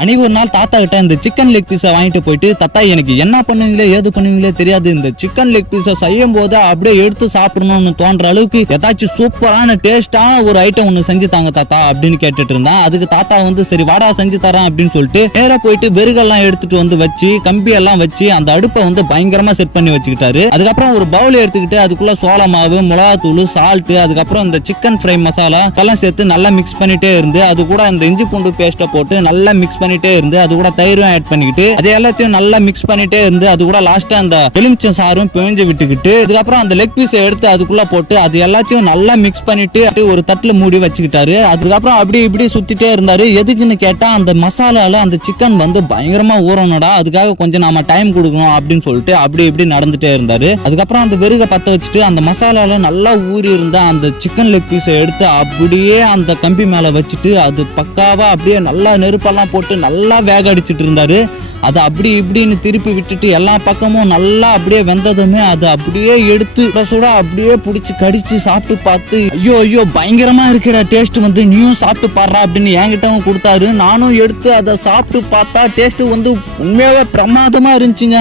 அன்னைக்கு ஒரு நாள் தாத்தா கிட்ட இந்த சிக்கன் லெக் பீஸை வாங்கிட்டு போயிட்டு, தாத்தா எனக்கு என்ன பண்ணுவீங்களே ஏது பண்ணுவீங்களே தெரியாது, இந்த சிக்கன் லெக் பீஸை செய்யும் போது அப்படியே எடுத்து சாப்பிடணும்னு தோன்ற அளவுக்கு ஏதாச்சும் சூப்பரான டேஸ்டான ஒரு ஐட்டம் ஒண்ணு செஞ்சு தாங்க தாத்தா அப்படின்னு கேட்டுட்டு இருந்தான். அதுக்கு தாத்தா வந்து சரி வாடா செஞ்சு தரேன் அப்படின்னு சொல்லிட்டு நேரா போயிட்டு வெறுகெல்லாம் எடுத்துட்டு வந்து வச்சு கம்பி எல்லாம் வச்சு அந்த அடுப்பை வந்து பயங்கரமா செட் பண்ணி வச்சுக்கிட்டாரு. அதுக்கப்புறம் ஒரு பவுல் எடுத்துக்கிட்டு அதுக்குள்ள சோள மாவு, மிளகாத்தூள், சால்ட், அதுக்கப்புறம் இந்த சிக்கன் ஃப்ரை மசாலா எல்லாம் சேர்த்து நல்லா மிக்ஸ் பண்ணிட்டே இருந்து அது கூட இந்த இஞ்சி பூண்டு பேஸ்ட்டை போட்டு நல்லா மிக்ஸ் பண்ணிட்டே இருந்து அது கூட தயிரும் ஆட் பண்ணிக்கிட்டு அது எல்லாத்தையும் நல்லா மிக்ஸ் பண்ணிட்டே இருந்து அது கூட லாஸ்டா அந்த எலுமிச்சம் சாறும் பிழிஞ்சு விட்டுக்கிட்டு அதுக்கப்புறம் அந்த லெக் பீஸை எடுத்து அதுக்குள்ள போட்டு அது எல்லாத்தையும் நல்லா மிக்ஸ் பண்ணிட்டு ஒரு தட்டுல மூடி வச்சுக்கிட்டாரு. அதுக்கப்புறம் அப்படி இப்படி சுத்திட்டே இருந்தாரு. எதுக்குன்னு கேட்டா அந்த மசாலால அந்த சிக்கன் வந்து பயங்கரமா ஊறணும்டா, அதுக்காக கொஞ்சம் நாம டைம் கொடுக்கணும் அப்படின்னு சொல்லிட்டு அப்படி இப்படி நடந்துட்டே இருந்தாரு. அதுக்கப்புறம் அந்த வெறுக பத்த வச்சுட்டு அந்த மசாலால நல்லா ஊறி இருந்த அந்த சிக்கன் லெக் பீஸை எடுத்து அப்படியே அந்த கம்பி மேல வச்சுட்டு அது பக்காவா அப்படியே நல்லா நெருப்பெல்லாம் போட்டு நல்லா வேக அடிச்சிட்டு இருந்தாரு. அது அப்படி இப்படின்னு திருப்பி விட்டுட்டு எல்லா பக்கமும் நல்லா அப்படியே வெந்ததுமே அது அப்படியே எடுத்து சுட அப்படியே புடிச்சு கடிச்சு சாப்பிட்டு பார்த்து ஐயோ ஐயோ பயங்கரமா இருக்கிற டேஸ்ட் வந்து நீயும் சாப்பிட்டு பாடுறா அப்படின்னு என்கிட்டவும் கொடுத்தாரு. நானும் எடுத்து அதை சாப்பிட்டு பார்த்தா டேஸ்ட் வந்து உண்மையாவே பிரமாதமா இருந்துச்சுங்க.